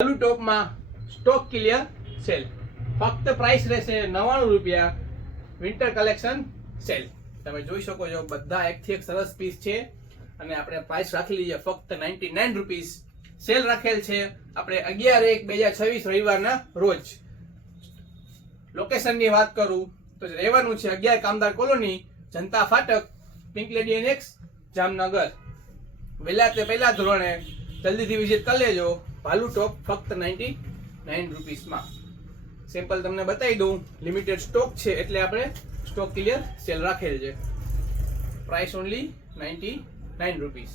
ચાલુ ટોપમાં stock clear cell, ફક્ત price રહેશે 99 રૂપિયા. વિન્ટર કલેક્શન સેલ તમે જોઈ શકો છો, બધા એકથી એક સરસ પીસ છે અને આપણે પ્રાઇસ રાખેલી છે ફક્ત 99 રૂપીસ. સેલ રાખેલ છે આપણે 11/1/2026 રવિવારના રોજ. લોકેશનની વાત કરું તો રહેવાનું છે 11 કામદાર કોલોની, જનતા ફાટક, પિંક લેડી એનેક્સ, જામનગર. પહેલા ધોરણે જલ્દીથી વિઝિટ કરી લેજો. ભાલુ ટોપ ફક્ત 99 રૂપીસમાં. સેમ્પલ તમને બતાવી દઉં, લિમિટેડ સ્ટોક છે એટલે આપણે સ્ટોક ક્લિયર સેલ રાખેલ છે. Price only 99 rupees.